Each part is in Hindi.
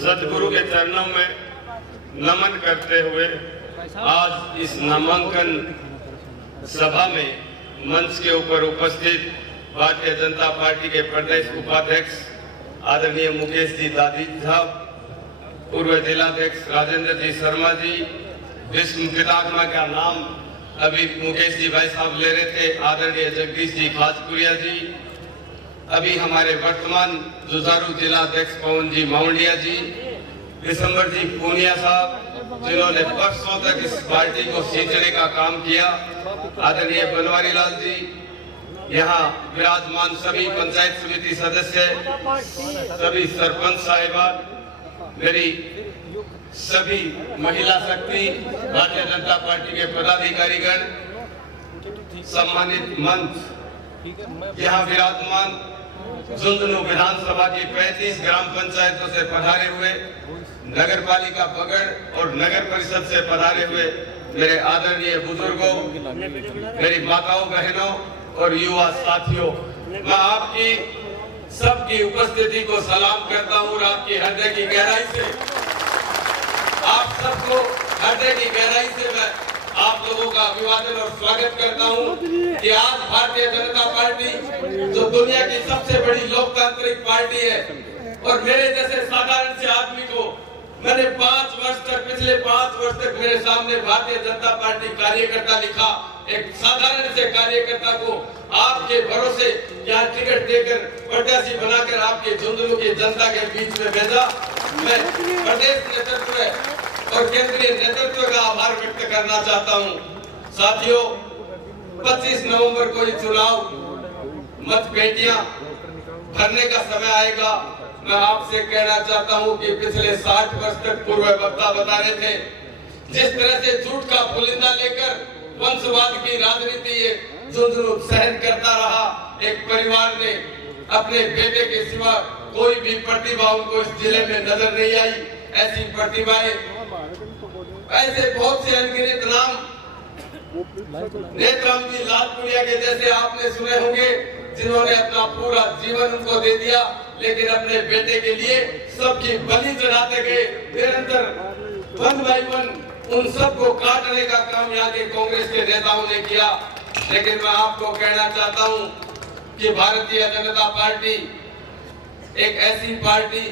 सदगुरु के चरणों में नमन करते हुए आज इस नामांकन सभा में मंच के ऊपर उपस्थित भारतीय जनता पार्टी के प्रदेश उपाध्यक्ष आदरणीय मुकेश जी दादी साहब, पूर्व जिलाध्यक्ष राजेंद्र जी शर्मा जी, विश्व पितात्मा का नाम अभी मुकेश जी भाई साहब ले रहे थे, आदरणीय जगदीश जी खाजपुरिया जी, अभी हमारे वर्तमान जुझारू जिलाध्यक्ष पवन जी माउंडिया जी, दिसंबर जी पूनिया साहब, जिन्होंने वर्षों तक इस पार्टी को सींचने का काम किया, आदरणीय बनवारी लाल जी, यहाँ विराजमान सभी पंचायत समिति सदस्य, सभी सरपंच साहिबान, मेरी सभी महिला शक्ति भारतीय जनता पार्टी के पदाधिकारीगण, सम्मानित मंच, यहाँ विराजमान झुंझुनू विधानसभा की 35 ग्राम पंचायतों से पधारे हुए, नगर पालिका बगड़ और नगर परिषद से पधारे हुए मेरे आदरणीय बुजुर्गों, मेरी माताओं बहनों और युवा साथियों, मैं आपकी सबकी उपस्थिति को सलाम करता हूँ और आपकी हृदय की गहराई से, आप सबको हृदय की गहराई से मैं आप लोगों का अभिवादन और स्वागत करता हूं कि आज भारतीय जनता पार्टी जो दुनिया की सबसे बड़ी लोकतांत्रिक पार्टी है और मेरे जैसे साधारण से आदमी को मैंने 5 वर्ष तक, पिछले 5 वर्ष तक मेरे सामने भारतीय जनता पार्टी कार्यकर्ता लिखा, एक साधारण से कार्यकर्ता को आपके भरोसे यहाँ टिकट देकर प्रत्याशी बनाकर आपके झुंझुनू की जनता के बीच में भेजा। मैं प्रदेश नेतृत्व और केंद्रीय नेतृत्व का आभार व्यक्त करना चाहता हूं। साथियों, 25 नवंबर को ये चुनाव मतपेटियां भरने का समय आएगा। मैं आपसे कहना चाहता हूं कि पिछले 60 वर्ष तक पूर्व वक्ता बता रहे थे, जिस तरह से झूठ का पुलिंदा लेकर वंशवाद की राजनीति ये झुंझुनू सहन करता रहा, एक परिवार ने अपने बेटे के सिवा कोई भी प्रतिभा उनको इस जिले में नजर नहीं आई। ऐसी प्रतिभाएं, ऐसे बहुत से अनगिनत नाम, नेत्राम जी लालपुरिया के जैसे आपने सुने होंगे, जिन्होंने अपना पूरा जीवन उनको दे दिया, लेकिन अपने बेटे के लिए सबकी बलि चढ़ाते गए, निरंतर 1 by 1 उन सबको काटने का काम यहाँ के कांग्रेस के नेताओं ने किया। लेकिन मैं आपको कहना चाहता हूँ कि भारतीय जनता पार्टी एक ऐसी पार्टी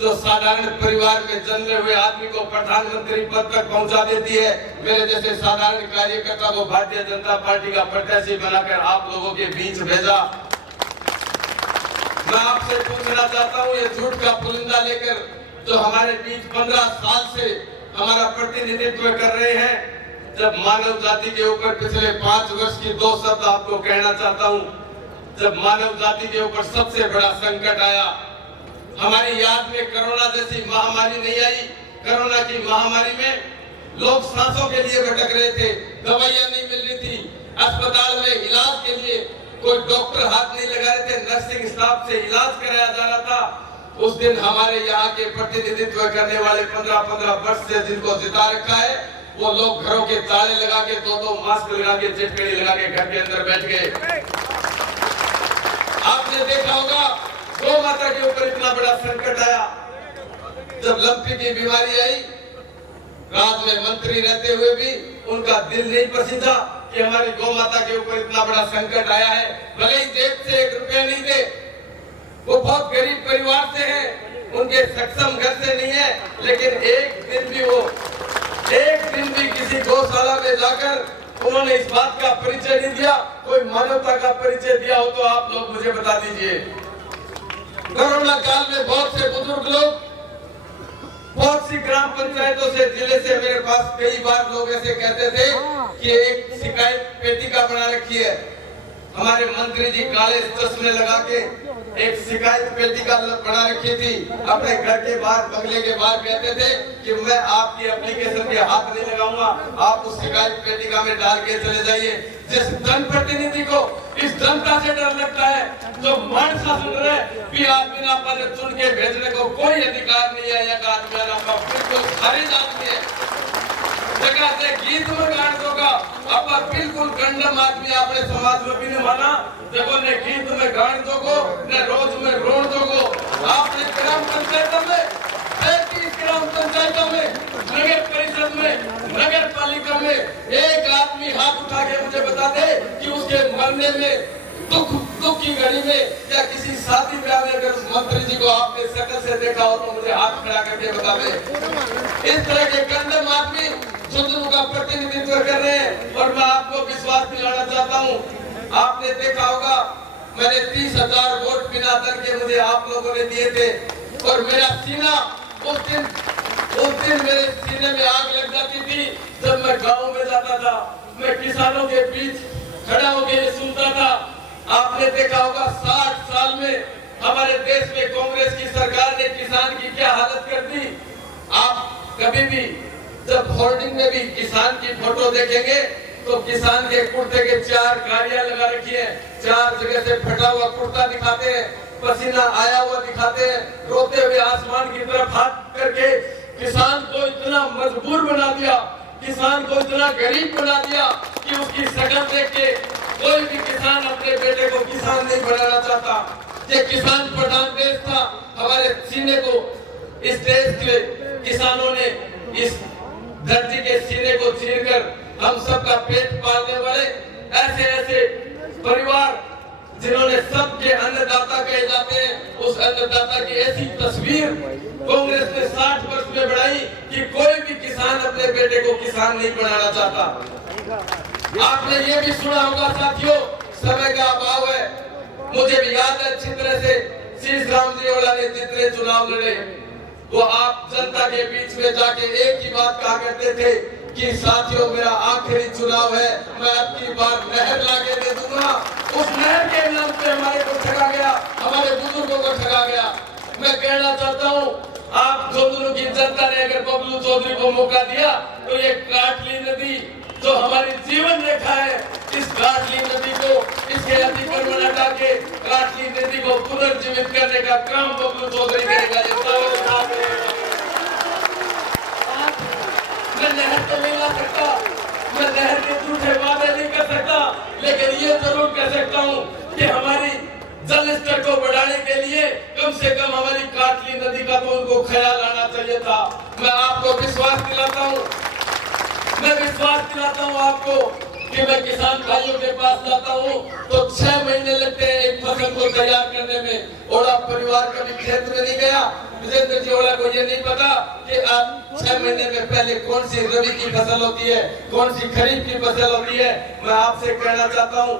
जो साधारण परिवार में जन्मे हुए आदमी को प्रधानमंत्री पद तक पहुंचा देती है। मेरे जैसे साधारण कार्यकर्ता को भारतीय जनता पार्टी का प्रत्याशी बनाकर आप लोगों के बीच भेजा। मैं आपसे पूछना चाहता हूं, ये झूठ का पुलिंदा लेकर जो हमारे बीच 15 साल से हमारा प्रतिनिधित्व कर रहे हैं, जब मानव जाति के ऊपर पिछले 5 वर्ष की 2 शब्द आपको कहना चाहता हूं। जब मानव जाति के ऊपर सबसे बड़ा संकट आया, हमारी याद में कोरोना जैसी महामारी नहीं आई। कोरोना की महामारी में लोग सांसों के लिए भटक रहे थे, दवाइयां नहीं मिल रही थी, अस्पताल में इलाज के लिए कोई डॉक्टर हाथ नहीं लगा रहे थे, नर्सिंग स्टाफ से इलाज कराया जा रहा था। उस दिन हमारे यहाँ के प्रतिनिधित्व करने वाले 15-15 वर्ष से जिनको जिता रखा है, वो लोग घरों के ताले लगा के 2-2 मास्क लगा के, चिटकड़ी लगा के घर के अंदर बैठ गए। आपने देखा होगा गौ माता के ऊपर इतना बड़ा संकट आया। जब लंपी की बीमारी आई, राज में मंत्री रहते हुए भी उनका दिल नहीं पसीजा कि हमारी गौ माता के ऊपर इतना बड़ा संकट आया है। भले ही जेब से 1 रुपया नहीं दे, वो बहुत गरीब परिवार से हैं, उनके सक्षम घर से नहीं है, लेकिन एक दिन भी किसी गौशाला में जाकर उन्होंने इस बात का परिचय नहीं दिया, कोई मानवता का परिचय दिया हो तो आप लोग मुझे बता दीजिए। कोरोना काल में बहुत से बुजुर्ग लोग, बहुत सी ग्राम पंचायतों से, जिले से मेरे पास कई बार लोग ऐसे कहते थे कि एक शिकायत पेटिका बना रखी है। हमारे मंत्री जी काले चश्मे लगा के एक शिकायत पेटिका बना रखी थी, अपने घर के बाहर, बंगले के बाहर कहते थे कि मैं आपकी एप्लीकेशन के हाथ नहीं लगाऊंगा, आप उस शिकायत पेटिका में डाल के चले जाइए। जिस जनप्रतिनिधि को इस जनता से डर लगता है, जो मन शासन भी आदमी ना पर चुन के भेजने को कोई अधिकार नहीं है, या आदमी ना बिल्कुल खारिज आदमी है। जगह से गीत में गान दोगा, अब बिल्कुल गंडम आदमी अपने समाज में भी नहीं माना, जब ने गीत में गान दोगो, ने रोज में रोड दोगो, आपने ग्राम पंचायतों में, 35 ग्राम पंचायतों में, नगर परिषद में, नगर पालिका में एक आदमी हाथ उठा के मुझे बता दे कि उसके मरने में, दुख की घड़ी में या किसी शादी ब्याह में अगर उस मंत्री जी को आपने शक्ल से देखा हो तो मुझे हाथ खड़ा करके बता दे। इस तरह के गंदम आदमी झुंझुनू का प्रतिनिधित्व कर रहे हैं और मैं आपको विश्वास दिलाना चाहता हूँ। आपने देखा होगा मैंने 30,000 वोट बिना दल के मुझे आप लोगों ने दिए थे और मेरा सीना उस दिन मेरे सीने में आग लग जाती थी जब मैं गाँव में जाता था। मैं किसानों के बीच खड़ा होकर ये सुनता था। आपने देखा होगा 60 साल में हमारे देश में कांग्रेस की सरकार ने किसान की क्या हालत कर दी। आप कभी भी जब होर्डिंग में भी किसान की फोटो देखेंगे तो किसान के कुर्ते के 4 कारियां लगा रखी है, 4 जगह से फटा हुआ कुर्ता दिखाते हैं, पसीना आया हुआ दिखाते हैं, रोते हुए आसमान की तरफ हाथ करके किसान को इतना मजबूर बना दिया, किसान को इतना गरीब बना दिया कि उसकी शक्ल देख के कोई भी किसान अपने बेटे को किसान नहीं बनाना चाहता। ये किसान प्रधान देश था। हमारे सीने को इस देश के किसानों ने इस धरती के सीने को चीरकर हम सबका पेट पालने वाले ऐसे परिवार जिन्होंने सबके अन्नदाता कहे जाते हैं, उस अन्नदाता की ऐसी तस्वीर कांग्रेस ने 60 वर्ष में बढ़ाई कि कोई भी किसान अपने बेटे को किसान नहीं बनाना चाहता। आपने ये भी सुना होगा साथियों, समय का अभाव है, मुझे भी याद है अच्छी तरह से शीश राम जीवाला ने जितने चुनाव लड़े वो आप जनता के बीच में जाके एक ही बात कहा करते थे कि साथियों मेरा आखिरी चुनाव है, मैं अब की बार नहर लाके दे दूंगा। उस नहर के नाम पे हमारे को ठगा गया, हमारे बुजुर्गों को ठगा गया। मैं कहना चाहता हूँ आप झुंझुनू की जनता ने अगर बबलू चौधरी को मौका दिया तो ये काटली नदी जो हमारी जीवन रेखा है, इस काटली नदी को इसके अतिक्रमण हटा के काटली नदी को पुनर्जीवित करने का काम बबलू चौधरी करेगा। मैं नहर तो नहीं ला सकता, मैं नहर के झूठे वादे नहीं कर सकता, लेकिन ये जरूर कह सकता हूँ कि हमारी जल स्तर को बढ़ाने के लिए कम से कम हमारी काटली नदी का तो उनको ख्याल आना चाहिए था। मैं आपको विश्वास दिलाता हूँ, आपको कि मैं किसान भाइयों के पास जाता हूँ तो 6 महीने लगते हैं एक फसल को तैयार करने में। ओड़ा परिवार कभी खेत में नहीं गया, विजेंद्र जी ओड़ा को ये नहीं पता कि आप 6 महीने में पहले कौन सी रबी की फसल होती है, कौन सी खरीफ की फसल होती है। मैं आपसे कहना चाहता हूँ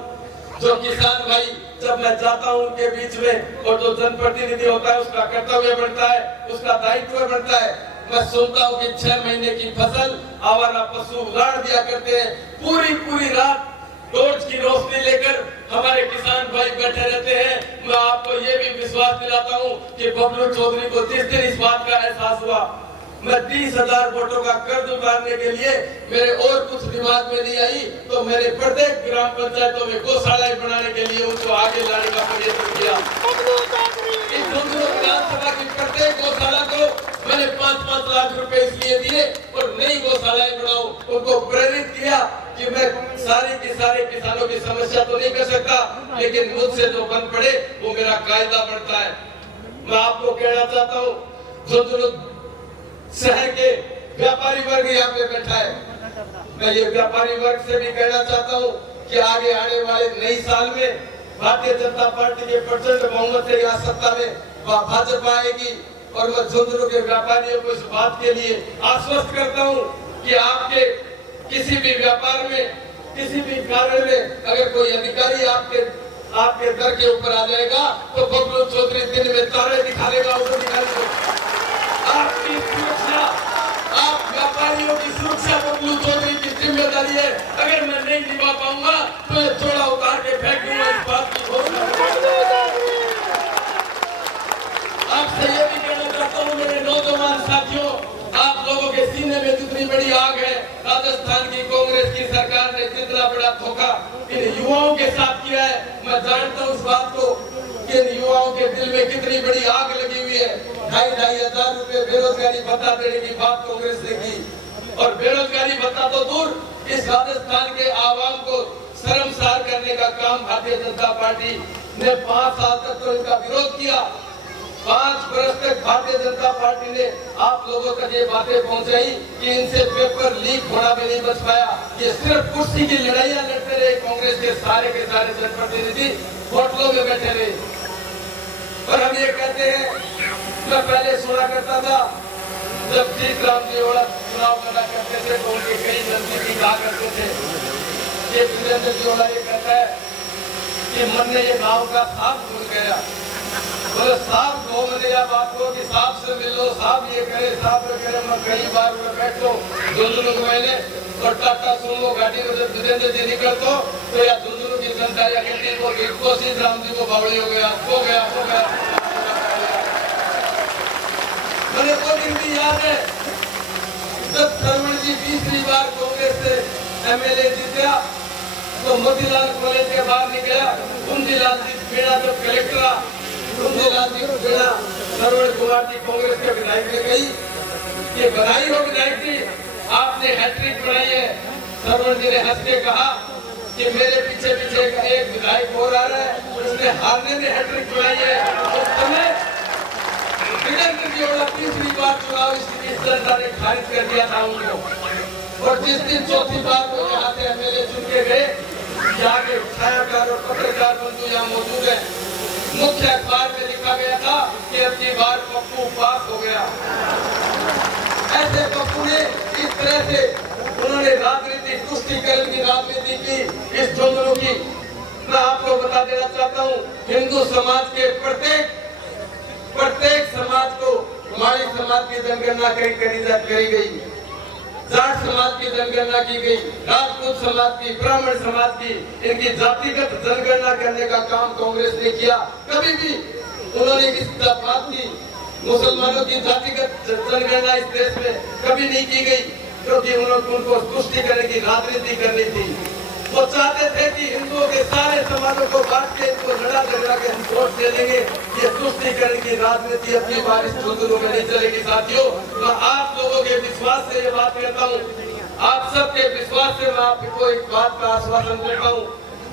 जो किसान भाई जब मैं जाता हूँ उनके बीच में और जो जनप्रतिनिधि होता है उसका कर्तव्य बनता है, उसका दायित्व बनता है। मैं सुनता हूँ कि 6 महीने की फसल आवारा पशु उगाड़ दिया करते हैं, पूरी रात टॉर्च की रोशनी लेकर हमारे किसान भाई बैठे रहते हैं। मैं आपको ये भी विश्वास दिलाता हूँ कि बबलू चौधरी को जिस दिन इस बात का एहसास हुआ मैं 30,000 वोटों का कर्ज उतारने के लिए मेरे और कुछ दिमाग में नहीं आई तो मैंने प्रत्येक ग्राम पंचायतों में गौशालाएं बनाने के लिए उनको आगे लाने का प्रयत्न किया। इस विधानसभा की प्रत्येक गौशाला को मैंने 5-5 लाख रुपए इसलिए दिए और नई गौशालाएं बनाओ, उनको प्रेरित किया कि मैं सारे के सारे किसानों की समस्या तो नहीं कर सकता, लेकिन मुझसे जो बन पड़े वो मेरा कायदा बनता है। मैं आपको कहना चाहता हूँ जो शहर के व्यापारी वर्ग यहाँ पे बैठा है, मैं ये व्यापारी वर्ग से भी कहना चाहता हूँ कि आगे आने वाले नई साल में भारतीय जनता पार्टी के प्रचंड बहुमत से यहाँ सत्ता में भाजपा आएगी और मैं झुंझुनू के व्यापारियों को इस बात के लिए आश्वस्त करता हूँ कि आपके किसी भी व्यापार में, किसी भी कार्य में अगर कोई अधिकारी आपके दर के ऊपर आ जाएगा तो बबलू चौधरी दिन में तारे दिखा देगा। उस अधिकारी को आपकी सुरक्षा, आप व्यापारियों की सुरक्षा बबलू चौधरी की जिम्मेदारी है। अगर मैं नहीं निभा पाऊंगा तो ये थोड़ा उतार के फेंक दूंगा। इस बात की घोषणा आपसे ये भी कहना चाहता हूँ मेरे नौजवान साथियों, आप लोगों के सीने में जितनी बड़ी आग है, राजस्थान की कांग्रेस की सरकार ने जितना बड़ा धोखा इन युवाओं के साथ किया है, मैं जानता हूँ इस बात को कि इन युवाओं के दिल में कितनी बड़ी आग लगी हुई है। 2,500 रुपए बेरोजगारी भत्ता देने की बात कांग्रेस ने की और बेरोजगारी भत्ता तो दूर, इस राजस्थान के आवाम को शर्मसार करने का काम भारतीय जनता पार्टी ने 5 साल तक तो इनका विरोध किया। 5 वर्ष तक भारतीय जनता पार्टी ने आप लोगों तक ये बातें पहुंचाई कि इनसे पेपर लीक होना भी नहीं बच पाया। ये सिर्फ कुर्सी की लड़ाइयां लड़ते रहे। कांग्रेस के सारे जनप्रतिनिधि होटलों में बैठे रहे। और हम ये कहते हैं, मैं पहले सुना करता था जब जीतराम देवड़ा चुनाव लड़ा करते थे तो उनके कई नजदीकी कहा करते थे, ये वीरेंद्र देवड़ा ये कहता है कि मन ने ये गांव का सांप भूल गया। बोले सांप को मैंने आप आपको कि सांप से मिलो, सांप ये करे, सांप ये करे। मैं कई बार बैठो धुंधलू मैंने और टाटा सुमो गाड़ी में जब वीरेंद्र जी निकलतो तो या धुंधलू की जनता या कहती वो गिरको सीताराम जी को बावड़ी हो गया। मैंने वो दिन भी याद है जब सरवण जी 20वीं बार कांग्रेस से एमएलए जीता तो मोतीलाल कॉलेज के बाहर निकला। कुंजीलाल जी बेड़ा जब कलेक्टर कुंजीलाल जी बेड़ा सरवण कुमार जी कांग्रेस के विधायक ने कही ये बधाई हो विधायक जी, आपने हैट्रिक बनाई है। सरवण जी ने हंस के कहा कि मेरे पीछे पीछे एक विधायक और आ रहा है, उसने हारने में हैट्रिक बनाई है। उस समय वीरेंद्र देवड़ा 3री बार चुनाव इस जनता ने खारिज कर दिया था उनको। और जिस दिन 4थी बार वो यहाँ से एमएलए चुन के गए, जाके छायाकार और पत्रकार बंधु यहाँ मौजूद है। मुख्य अखबार में लिखा गया था कि अब की बार पप्पू पास हो गया। ऐसे पप्पू ने इस तरह से उन्होंने राजनीति तुष्टीकरण की राजनीति की इस झुंझुनू की। मैं आपको बता देना चाहता हूँ, हिंदू समाज के प्रत्येक समाज को हमारी समाज की जनगणना करी गई, जाट समाज की जनगणना की गई, राजपूत समाज की, ब्राह्मण समाज की, इनकी जातिगत जनगणना करने का काम कांग्रेस ने किया। कभी भी उन्होंने इस बात की मुसलमानों की जातिगत जनगणना इस देश में कभी नहीं की गई, क्योंकि उनको तुष्टीकरण की राजनीति करनी थी। वो चाहते थे कि हिंदुओं के सारे समाजों को बांट के इनको लड़ा झगड़ा के हम वोट दे देंगे। ये तुष्टीकरण की राजनीति अपनी बार इस झुंझुनू में नहीं चलेगी। साथियों, मैं आप लोगों के विश्वास से ये बात कहता हूँ, आप सबके विश्वास से मैं आपको एक बात का आश्वासन देता हूँ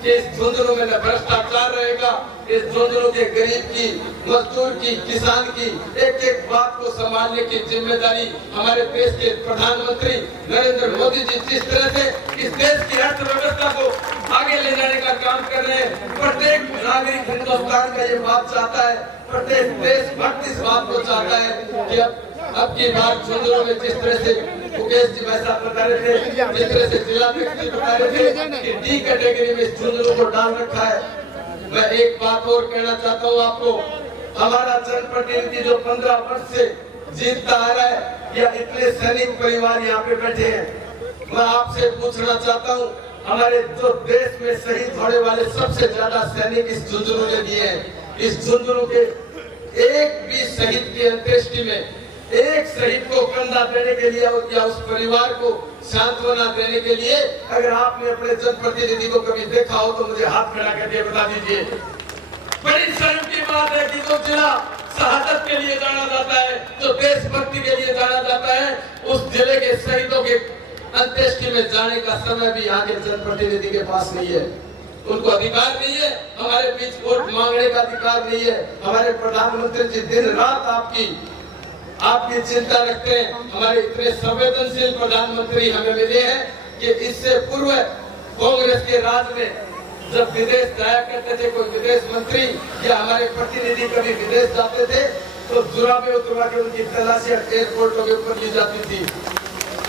कि इस झुंझुनू में न भ्रष्टाचार रहेगा। इस झुंझुनू के गरीब की, मजदूर की, किसान की एक एक बात को संभालने की जिम्मेदारी हमारे देश के प्रधानमंत्री नरेंद्र मोदी जी जिस तरह से इस देश की अर्थव्यवस्था को आगे ले जाने का काम कर रहे हैं। प्रत्येक नागरिक हिंदुस्तान का ये बात चाहता है, प्रत्येक देशभक्त इस बात को चाहता है कि अब की बार झुंझुनू में जिस तरह से मुकेश जी भाई साहब बता रहे थे, जिस तरह से जिला व्यक्ति बता रहे थे कि डी कैटेगरी में इस झुंझुनू को डाल रखा है। मैं एक बात और कहना चाहता हूँ आपको, हमारा जनप्रतिनिधि जो 15 वर्ष से जीतता आ रहा है, या इतने सैनिक परिवार यहाँ पे बैठे हैं, मैं आपसे पूछना चाहता हूँ, हमारे जो देश में शहीद होने वाले सबसे ज्यादा सैनिक इस झुंझुनू ने दिए हैं। इस झुंझुनू के एक भी शहीद की अंत्येष्टि में एक शहीद को कंधा देने के लिए या उस परिवार को सांत्वना देने के लिए अगर आपने अपने जनप्रतिनिधि को कभी देखा हो तो मुझे हाथ खड़ा करके बता दीजिए। बड़ी शर्म की बात है कि जो जिला शहादत के लिए जाना जाता है, जो देशभक्ति के लिए जाना जाता है, उस जिले के शहीदों के अंत्येष्टि में जाने का समय भी यहाँ के जनप्रतिनिधि के पास नहीं है। उनको अधिकार नहीं है, हमारे बीच वोट मांगने का अधिकार नहीं है। हमारे प्रधानमंत्री जी दिन रात आपकी चिंता रखते हैं। हमारे इतने संवेदनशील प्रधानमंत्री हमें मिले हैं कि इससे पूर्व कांग्रेस के राज में जब विदेश जाया करते थे कोई विदेश मंत्री या हमारे प्रतिनिधि कभी विदेश जाते थे तो जुराबे उतरवा के उनकी तलाशी एयरपोर्टों के ऊपर ली जाती थी।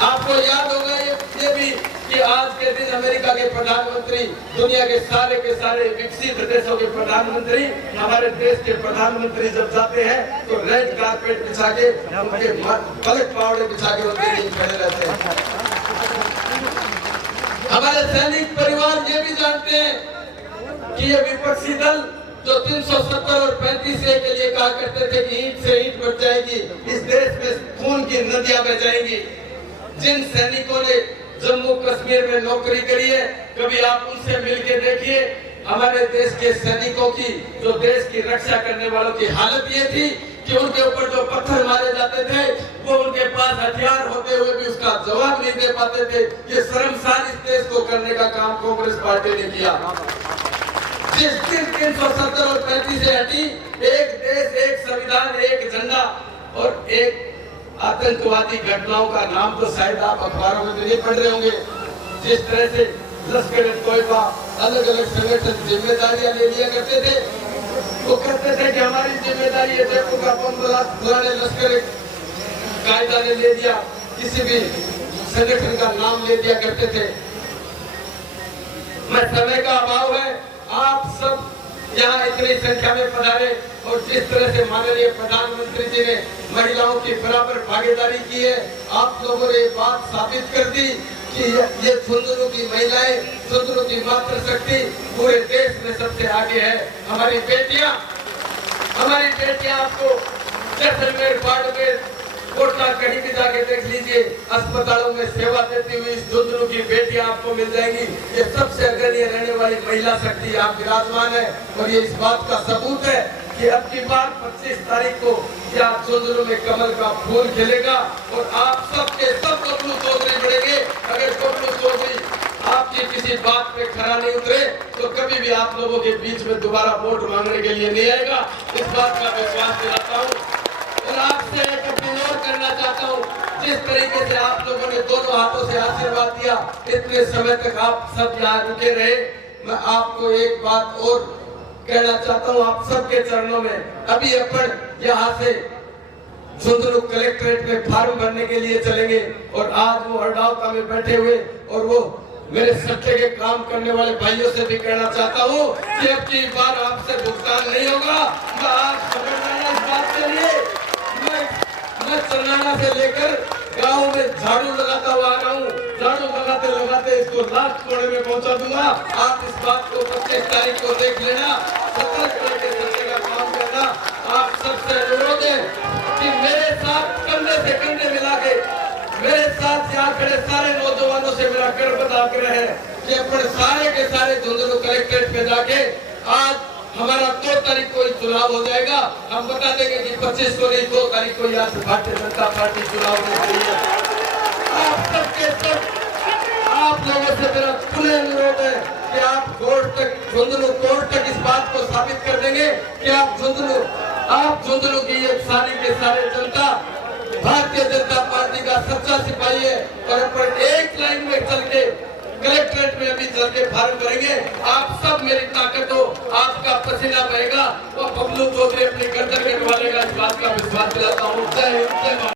आपको याद होगा ये भी कि आज के दिन अमेरिका के प्रधानमंत्री, दुनिया के सारे विकसित देशों के प्रधानमंत्री, हमारे देश के प्रधानमंत्री जब जाते हैं तो रेड कारपेट बिछा के उनके पलक पावड़े बिछा के उनके लिए खड़े रहते हैं। हमारे सैनिक परिवार ये भी जानते हैं कि ये विपक्षी दल जो 370 और 35A के लिए कहा करते थे कि ईंट से ईंट बढ़ जाएगी, इस देश में खून की नदियां बह जाएंगी। जिन सैनिकों ने जम्मू कश्मीर में नौकरी करी है, कभी आप उनसे मिलके देखिए। हमारे देश के सैनिकों की, जो देश की रक्षा करने वालों की हालत ये थी कि उनके ऊपर जो पत्थर मारे जाते थे वो उनके पास हथियार होते हुए भी उसका जवाब नहीं दे पाते थे। ये शर्मसार इस देश को करने का काम कांग्रेस पार्टी ने किया। जिस दिन 370 और 35 से हटी, एक देश, एक संविधान, एक झंडा और एक आतंकवादी घटनाओं का नाम तो शायद आप अखबारों में नहीं पढ़ रहे होंगे। जिस तरह से लश्कर-ए-तोयबा अलग अलग संगठन जिम्मेदारियां ले लिया करते थे, वो कहते थे कि हमारी जिम्मेदारी है, जयपुर का बम फलाने लश्कर-ए-कायदा ने ले दिया, किसी भी संगठन का नाम ले दिया करते थे। मैं समय का अभाव है, आप सब यहाँ इतनी संख्या में पधारे और जिस तरह से माननीय प्रधानमंत्री जी ने महिलाओं की बराबर भागीदारी की है, आप लोगों ने ये बात साबित कर दी कि ये झुंझुनू की महिलाएं, झुंझुनू की मातृशक्ति पूरे देश में सबसे आगे है। हमारी बेटियां आपको जैसलमेर, बाड़मेर, कोटा, कहीं भी जाके देख लीजिए, अस्पतालों में सेवा देती हुई झुंझुनू की बेटियां आपको मिल जाएंगी। ये सबसे अग्रणी रहने वाली महिला शक्ति आप विराजमान है और ये इस बात का सबूत है कि अब की बार 25 तारीख को यहाँ झुंझुनू में कमल का फूल खिलेगा और आप सबके सब बबलू चौधरी बढ़ेंगे। अगर बबलू चौधरी आपकी किसी बात पे खरा नहीं उतरे तो कभी भी आप लोगों के बीच में दोबारा वोट मांगने के लिए नहीं आएगा। इस बात का विश्वास दिलाता हूँ और आपसे एक अपील और करना चाहता हूँ। जिस तरीके से आप लोगों ने दोनों हाथों से आशीर्वाद दिया, इतने समय तक आप सब यहाँ रुके रहे, मैं आपको एक बात और कहना चाहता हूँ। आप सबके चरणों में अभी अपन यहाँ से झुंझुनू कलेक्ट्रेट में फॉर्म भरने के लिए चलेंगे और आज वो हरडावता में बैठे हुए और वो मेरे सट्टे के काम करने वाले भाइयों से भी कहना चाहता हूँ कि अब की बार आपसे भुगतान नहीं होगा। मैं आज खबरदार इस बात के लिए मैं चरनाना से लेकर गाँव में झाड़ू लगाता हुआ आ रहा हूँ। झाड़ू लगाते लगाते इसको लास्ट कोने में पहुँचा दूंगा। आप इस बात को 25 तारीख को देख लेना, सतर्क करके चलने का काम करना। आप सबसे अनुरोध है कि मेरे साथ कंधे से कंधे मिला के मेरे साथ यहाँ खड़े सारे नौजवानों से मेरा गर्व आग्रह है कि अपन सारे के सारे झुंझुनू कलेक्ट्रेट पे जाके आज हमारा 2 तारीख को ही चुनाव हो जाएगा। हम बता देंगे कि 25 को नहीं 2 तारीख को यहाँ से भारतीय जनता पार्टी चुनाव में खड़ी है। आप सबके सब आप लोगों से मेरा खुले अनुरोध है कि आप कोर्ट तक कोर्ट तक इस बात को साबित कर देंगे कि आप झुंझुनू की एक सारी के सारे जनता भारतीय जनता पार्टी का सच्चा सिपाही है और अपन एक लाइन में चल के कलेक्ट्रेट में अभी चल के फॉर्म करेंगे। आप सब मेरी ताकत हो, आपका पसीना बहेगा, वो बबलू चौधरी अपनी गर्दन कटवा लेगा। इस बात का विश्वास दिलाता